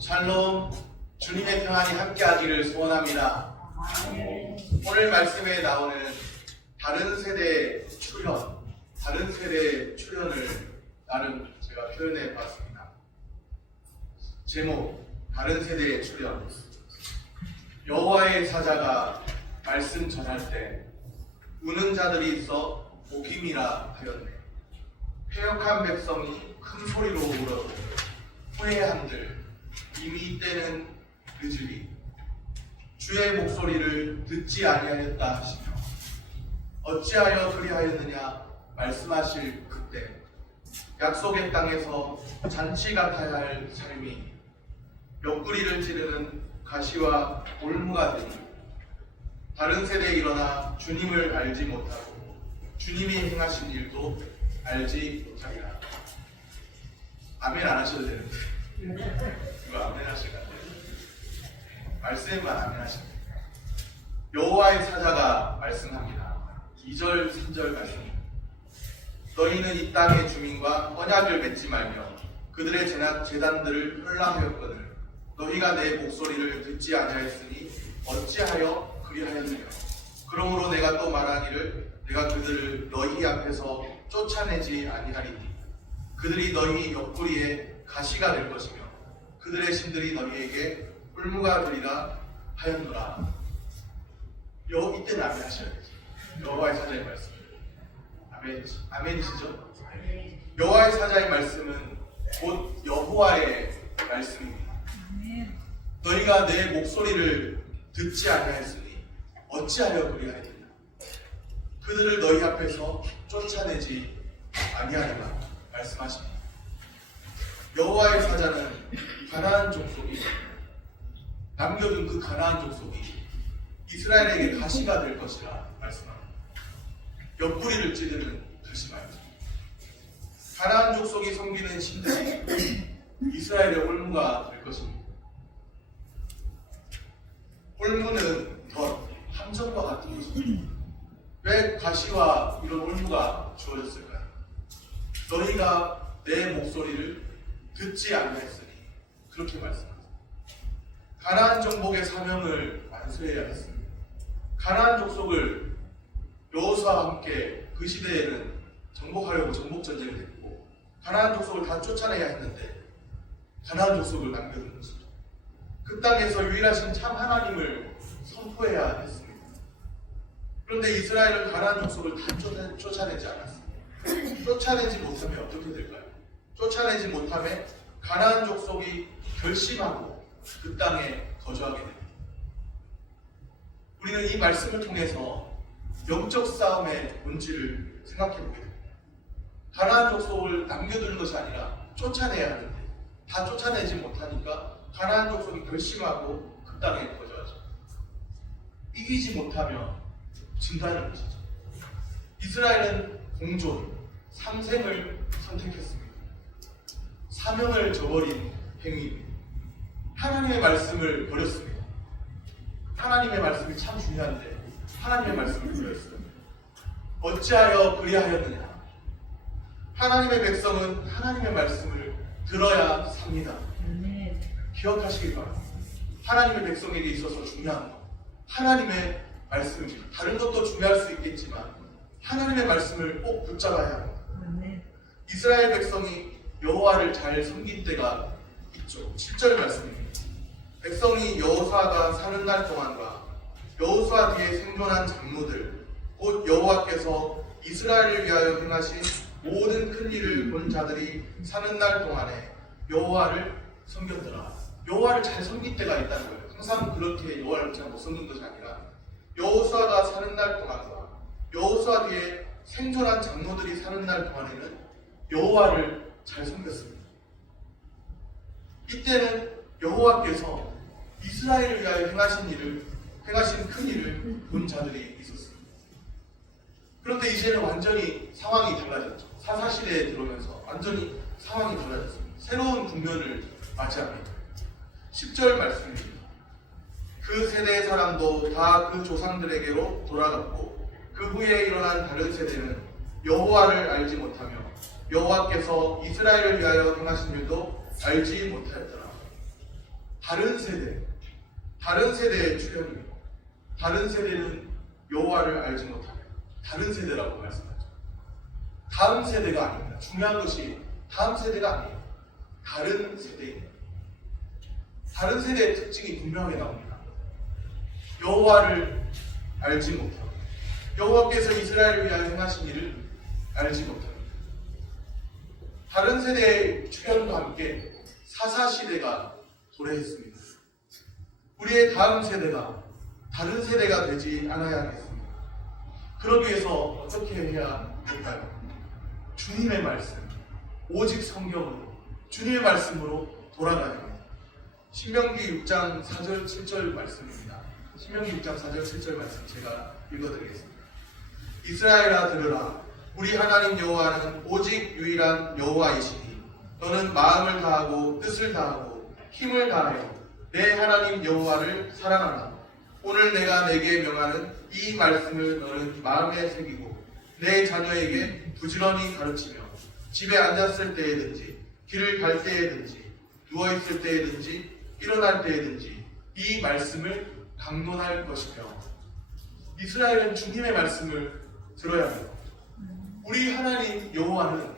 샬롬, 주님의 평안이 함께하기를 소원합니다. 오늘 말씀에 나오는 다른 세대의 출현을 나름 제가 표현해 봤습니다. 제목, 다른 세대의 출현. 여호와의 사자가 말씀 전할 때 우는 자들이 있어 복임이라 하였네. 패역한 백성이 큰 소리로 울어도 후회한들 이미 때는 늦으리. 주의 목소리를 듣지 아니하였다 하시며 어찌하여 그리하였느냐 말씀하실 그때 약속의 땅에서 잔치 같아야 할 삶이 옆구리를 찌르는 가시와 올무가 되니 다른 세대에 일어나 주님을 알지 못하고 주님이 행하신 일도 알지 못하리라. 아멘 안 하셔도 되는데 이거 아멘 하실 것 같아요. 말씀만 아멘 하십니다. 여호와의 사자가 말씀합니다. 2절 3절 말씀입니다. 너희는 이 땅의 주민과 언약을 맺지 말며 그들의 제단들을 헐라하였거늘 너희가 내 목소리를 듣지 아니하였으니 어찌하여 그리하였느냐. 그러므로 내가 또 말하기를 내가 그들을 너희 앞에서 쫓아내지 아니하리니 그들이 너희 옆구리에 가시가 될 것이며 그들의 신들이 너희에게 꿀무가 되리라 하였노라. 이때는 아멘 하셔야 되죠. 여호와의 사자의 말씀. 아멘이시죠? 여호와의 사자의 말씀은 곧 여호와의 말씀입니다. 너희가 내 목소리를 듣지 아니하였으니 어찌하여 그리하였느냐. 그들을 너희 앞에서 쫓아내지 아니하리라 말씀하십니다. 여호와의 사자는 가나안 족속이 남겨둔 그 가나안 족속이 이스라엘에게 가시가 될 것이라 말씀합니다. 옆구리를 찌르는 가시 말이죠. 가나안 족속이 섬기는 신들이 이스라엘의 올무가 될 것입니다. 올무는 더 함정과 같은 것입니다. 왜 가시와 이런 올무가 주어졌을까요? 너희가 내 목소리를 듣지 아니하였으니 그렇게 말씀합니다. 가나안 정복의 사명을 완수해야 했습니다. 가나안 족속을 여호수아와 함께 그 시대에는 정복하려고 정복전쟁을 했고 가나안 족속을 다 쫓아내야 했는데 가나안 족속을 남겨둔 것이죠. 그 땅에서 유일하신 참 하나님을 선포해야 했습니다. 그런데 이스라엘은 가나안 족속을 다 쫓아내지 않았습니다. 쫓아내지 못하면 어떻게 될까요? 쫓아내지 못하면 가나안 족속이 결심하고 그 땅에 거주하게 됩니다. 우리는 이 말씀을 통해서 영적 싸움의 본질을 생각해 보게 됩니다. 가나안 족속을 남겨두는 것이 아니라 쫓아내야 하는데 다 쫓아내지 못하니까 가나안 족속이 결심하고 그 땅에 거주하죠. 이기지 못하면 진다는 것이죠. 이스라엘은 공존, 상생을 선택했습니다. 사명을 저버린 행위입니다. 하나님의 말씀을 버렸습니다. 하나님의 말씀이 참 중요한데 하나님의 말씀을 버렸어요. 어찌하여 그리하였느냐. 하나님의 백성은 하나님의 말씀을 들어야 삽니다. 기억하시길 바랍니다. 하나님의 백성에게 있어서 중요한 것 하나님의 말씀입니다. 다른 것도 중요할 수 있겠지만 하나님의 말씀을 꼭 붙잡아야 합니다. 이스라엘 백성이 여호와를 잘 섬긴 때가 있죠. 7절 말씀입니다. 백성이 여호수아가 사는 날 동안과 여호수아 뒤에 생존한 장로들 곧 여호와께서 이스라엘을 위하여 행하신 모든 큰 일을 본 자들이 사는 날 동안에 여호와를 섬겼더라. 여호와를 잘 섬길 때가 있다는 거예요. 항상 그렇게 여호와를 잘 못 섬긴 것이 아니라 여호수아가 사는 날 동안과 여호수아 뒤에 생존한 장로들이 사는 날 동안에는 여호와를 잘 섬겼습니다. 이때는 여호와께서 이스라엘을 위하여 행하신 큰 일을 본 자들이 있었습니다. 그런데 이제는 완전히 상황이 달라졌죠. 사사시대에 들어오면서 완전히 상황이 달라졌습니다. 새로운 국면을 맞이합니다. 10절 말씀입니다. 그 세대의 사람도 다 그 조상들에게로 돌아갔고 그 후에 일어난 다른 세대는 여호와를 알지 못하며 여호와께서 이스라엘을 위하여 행하신 일도 알지 못하였더라. 다른 세대의 출현입니다. 다른 세대는 여호와를 알지 못하는 다른 세대라고 말씀하죠. 다음 세대가 아닙니다. 중요한 것이 다음 세대가 아니에요. 다른 세대입니다. 다른 세대의 특징이 분명하게 나옵니다. 여호와를 알지 못하고 여호와께서 이스라엘을 위하여 행하신 일을 알지 못합니다. 다른 세대의 출현과 함께 사사시대가 도래했습니다. 우리의 다음 세대가 다른 세대가 되지 않아야 하겠습니다. 그러기 위해서 어떻게 해야 될까요? 주님의 말씀, 오직 성경으로, 주님의 말씀으로 돌아가야 합니다. 신명기 6장 4절 7절 말씀입니다. 신명기 6장 4절 7절 말씀 제가 읽어드리겠습니다. 이스라엘아 들으라. 우리 하나님 여호와는 오직 유일한 여호와이시니 너는 마음을 다하고 뜻을 다하고 힘을 다하여 내 하나님 여호와를 사랑하라. 오늘 내가 내게 명하는 이 말씀을 너는 마음에 새기고 내 자녀에게 부지런히 가르치며 집에 앉았을 때에든지 길을 갈 때에든지 누워있을 때에든지 일어날 때에든지 이 말씀을 강론할 것이며. 이스라엘은 주님의 말씀을 들어야 합니다. 우리 하나님 여호와는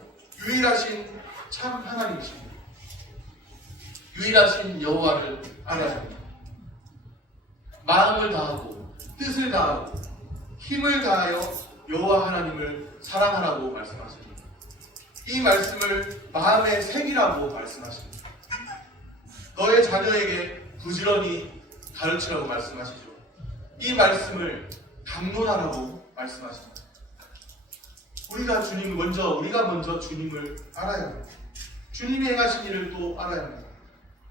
유일하신 참 하나님이십니다. 유일하신 여호와를 알아야 합니다. 마음을 다하고 뜻을 다하고 힘을 다하여 여호와 하나님을 사랑하라고 말씀하십니다. 이 말씀을 마음에 새기라고 말씀하십니다. 너의 자녀에게 부지런히 가르치라고 말씀하시죠. 이 말씀을 강론하라고 말씀하십니다. 우리가 먼저 주님을 알아야 합니다. 주님이 행하신 일을 또 알아야 합니다.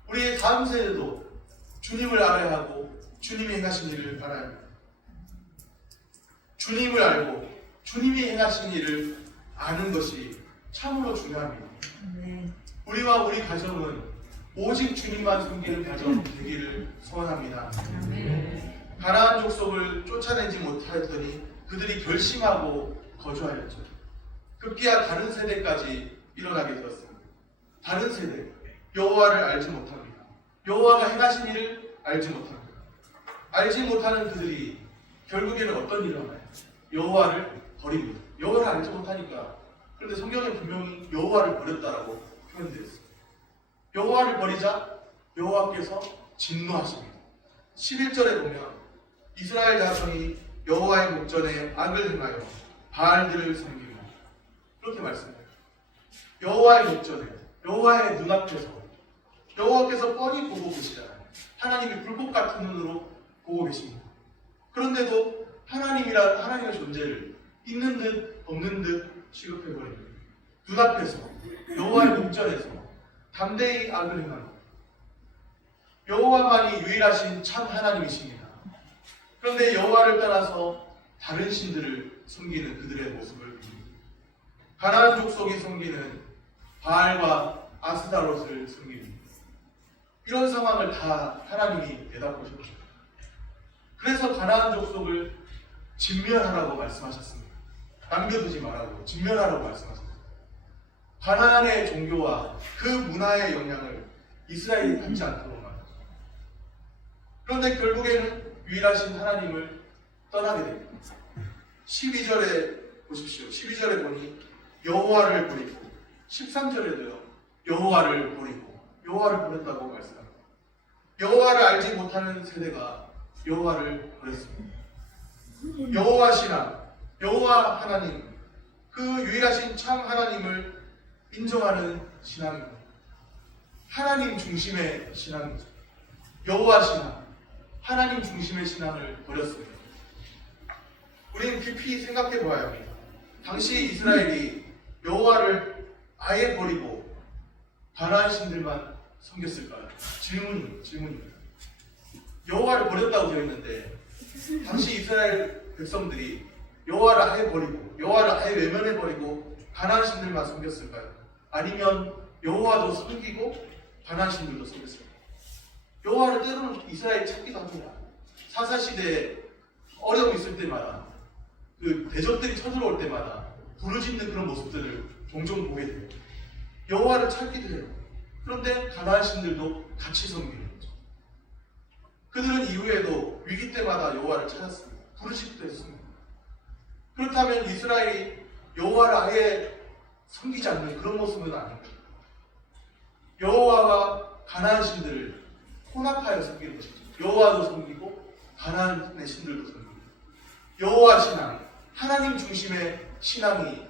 우리의 다음 세대도 주님을 알아야 하고 주님이 행하신 일을 알아야 합니다. 주님을 알고 주님이 행하신 일을 아는 것이 참으로 중요합니다. 우리와 우리 가정은 오직 주님만 섬기는 가정 되기를 소원합니다. 가나안 족속을 쫓아내지 못하였더니 그들이 결심하고 거주하였죠. 급기야 다른 세대까지 일어나게 되었습니다. 다른 세대, 여호와를 알지 못합니다. 여호와가 행하신 일을 알지 못합니다. 알지 못하는 그들이 결국에는 어떤 일을 하나요? 여호와를 버립니다. 여호와를 알지 못하니까. 그런데 성경에 분명히 여호와를 버렸다라고 표현되어 있습니다. 여호와를 버리자 여호와께서 진노하십니다. 11절에 보면 이스라엘 자손이 여호와의 목전에 악을 행하여 바알들을 섬기며, 그렇게 말씀해요. 여호와의 목전에, 여호와의 눈앞에서 여호와께서 뻔히 보고 계시잖아요. 하나님이 불꽃 같은 눈으로 보고 계십니다. 그런데도 하나님의 존재를 있는 듯 없는 듯 취급해버립니다. 눈앞에서, 여호와의 목전에서 담대히 악을 행합니다. 여호와만이 유일하신 참 하나님이십니다. 그런데 여호와를 떠나서 다른 신들을 섬기는 그들의 모습을 봅니다. 가나안 족속이 섬기는 바알과 아스다롯을 섬깁니다. 이런 상황을 다 하나님이 내다보셨죠. 그래서 가나안 족속을 진멸하라고 말씀하셨습니다. 남겨두지 말라고, 진멸하라고 말씀하셨습니다. 가나안의 종교와 그 문화의 영향을 이스라엘이 받지 않도록 말하죠. 그런데 결국에는 유일하신 하나님을 떠나게 됩니다. 12절에 보십시오. 12절에 보니 여호와를 버리고, 13절에도요 여호와를 버리고, 여호와를 버렸다고 말씀합니다. 여호와를 알지 못하는 세대가 여호와를 버렸습니다. 여호와 신앙, 여호와 하나님, 그 유일하신 참 하나님을 인정하는 신앙입니다. 하나님 중심의 신앙입니다. 여호와 신앙, 하나님 중심의 신앙을 버렸습니다. 우리는 깊이 생각해 보아야 합니다. 당시 이스라엘이 여호와를 아예 버리고 가나안 신들만 섬겼을까요? 질문입니다. 여호와를 버렸다고 되어 있는데 당시 이스라엘 백성들이 여호와를 아예 버리고, 여호와를 아예 외면해 버리고 가나안 신들만 섬겼을까요? 아니면 여호와도 섬기고 가나안 신들도 섬겼을까요? 여호와를 때로는 이스라엘이 찾기도 합니다. 사사시대에 어려움이 있을 때마다, 그 대적들이 쳐들어올 때마다 부르짖는 그런 모습들을 종종 보게 돼요. 여호와를 찾기도 해요. 그런데 가나안 신들도 같이 섬기는 거죠. 그들은 이후에도 위기 때마다 여호와를 찾았습니다. 부르짖기도 했습니다. 그렇다면 이스라엘이 여호와를 아예 섬기지 않는 그런 모습은 아닙니다. 여호와와 가나안 신들을 혼합하여 섬기는 것이죠. 여호와도 섬기고 가나안의 신들도 섬기고, 여호와 신앙, 하나님 중심의 신앙이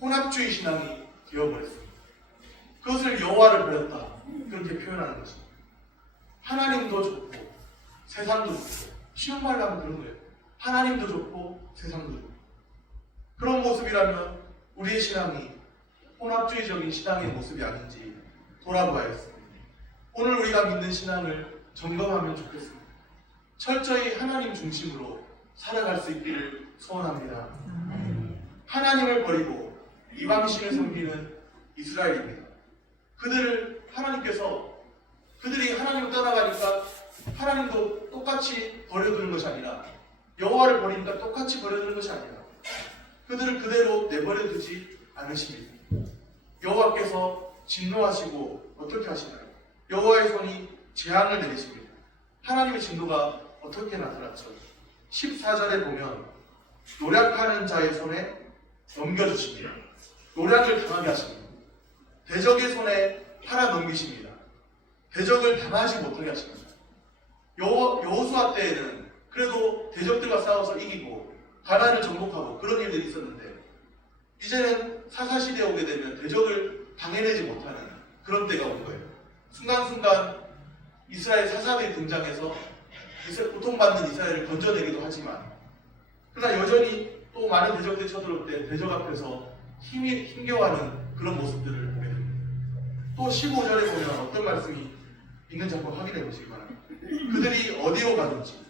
혼합주의 신앙이 되어버렸습니다. 그것을 여호와를 버렸다, 그렇게 표현하는 것입니다. 하나님도 좋고 세상도 좋고, 쉬운 말로 하면 그런 거예요. 하나님도 좋고 세상도 좋고. 그런 모습이라면 우리의 신앙이 혼합주의적인 신앙의 모습이 아닌지 돌아보아야겠습니다. 오늘 우리가 믿는 신앙을 점검하면 좋겠습니다. 철저히 하나님 중심으로 살아갈 수 있기를 소원합니다. 하나님을 버리고 이방신을 섬기는 이스라엘입니다. 그들이 하나님을 떠나가니까 하나님도 똑같이 버려두는 것이 아니라, 여호와를 버리니까 똑같이 버려두는 것이 아니라 그들을 그대로 내버려 두지 않으십니다. 여호와께서 진노하시고 어떻게 하시나요? 여호와의 손이 재앙을 내리십니다. 하나님의 진노가 어떻게 나타났죠? 14절에 보면 노략하는 자의 손에 넘겨주십니다. 노략을 당하게 하십니다. 대적의 손에 팔아 넘기십니다. 대적을 당하지 못하게 하십니다. 여호수아 때에는 그래도 대적들과 싸워서 이기고 가나안을 정복하고 그런 일들이 있었는데, 이제는 사사시대에 오게 되면 대적을 당해내지 못하는 그런 때가 온 거예요. 순간순간 이스라엘 사사들이 등장해서 고통받는 이스라엘을 건져내기도 하지만, 그러나 여전히 또 많은 대적들이 쳐들어올 때 대적 앞에서 힘겨워하는 그런 모습들을 보게 됩니다. 또 15절에 보면 어떤 말씀이 있는지 한번 확인해 보시기 바랍니다. 그들이 어디로 가든지,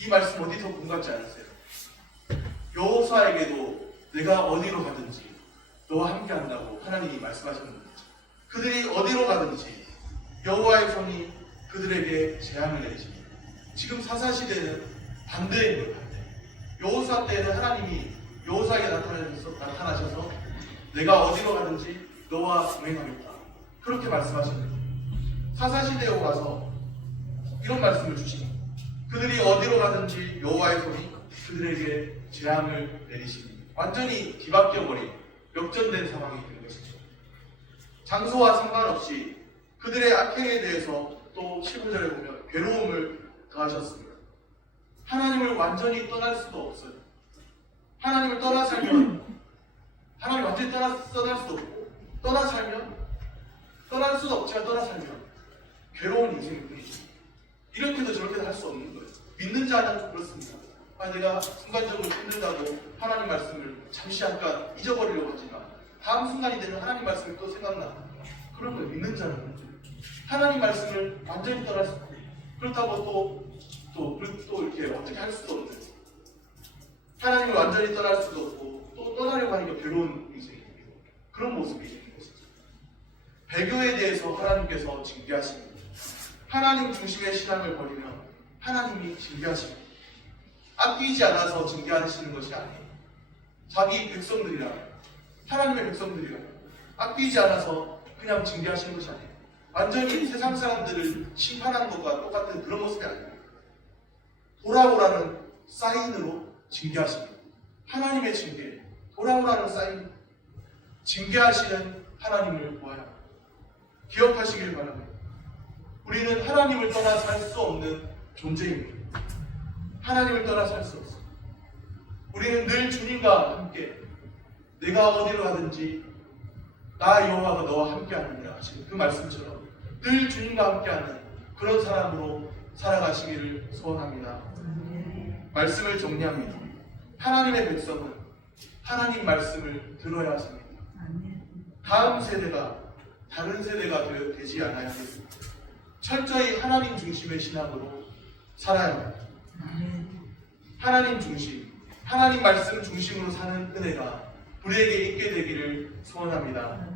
이 말씀 어디서 본 것 같지 않으세요? 여호수아에게도 내가 어디로 가든지 너와 함께 한다고 하나님이 말씀하셨는데, 그들이 어디로 가든지 여호와의 손이 그들에게 재앙을 내리십니다. 지금 사사시대는 반대인 거예요. 여호수아 때는 하나님이 여호수아에게 나타나셔서 내가 어디로 가든지 너와 동행하겠다, 그렇게 말씀하십니다. 사사시대에 와서 이런 말씀을 주십니다. 그들이 어디로 가든지 여호와의 손이 그들에게 재앙을 내리십니다. 완전히 뒤바뀌어버린 역전된 상황이 된 것이죠. 장소와 상관없이 그들의 악행에 대해서 또 15절에 보면 괴로움을 더하셨습니다. 하나님을 완전히 떠날 수도 없어요. 하나님을 떠나 살면, 하나님 완전히 떠날 수도 없고, 떠날 수도 없지만 떠나 살면 괴로운 인생일 뿐이죠. 이렇게도 저렇게도 할 수 없는 거예요. 믿는 자는 그렇습니다. 내가 순간적으로 힘들다고 하나님 말씀을 잠시 잠깐 잊어버리려고 하지만 다음 순간이 되면 하나님 말씀이 또 생각나. 그런 거예요. 믿는 자는 하나님 말씀을 완전히 떠날 수 없고, 그렇다고 또 이렇게 어떻게 할 수도 없는, 하나님을 완전히 떠날 수도 없고 또 떠나려고 하니까 괴로운 인생이고, 그런 모습이 있는 것이죠. 배교에 대해서 하나님께서 징계하십니다. 하나님 중심의 신앙을 버리면 하나님이 징계하십니다. 아끼지 않아서 징계하시는 것이 아니에요. 자기 백성들이라, 하나님의 백성들이라 아끼지 않아서 그냥 징계하시는 것이 아니에요. 완전히 세상 사람들을 심판한 것과 똑같은 그런 모습이 아닙니다. 돌아오라는 사인으로 징계하십니다. 하나님의 징계, 돌아오라는 사인, 징계하시는 하나님을 보아야 기억하시길 바랍니다. 우리는 하나님을 떠나 살 수 없는 존재입니다. 하나님을 떠나 살 수 없습니다. 우리는 늘 주님과 함께, 내가 어디로 가든지 나 여호와가 너와 함께 하느니라 하시는 그 말씀처럼 늘 주님과 함께하는 그런 사람으로 살아가시기를 소원합니다. 말씀을 정리합니다. 하나님의 백성은 하나님 말씀을 들어야 하십니다. 다음 세대가 다른 세대가 되지 않아야 하겠습니다. 철저히 하나님 중심의 신앙으로 살아야 합니다. 하나님 중심, 하나님 말씀 중심으로 사는 은혜가 우리에게 있게 되기를 소원합니다.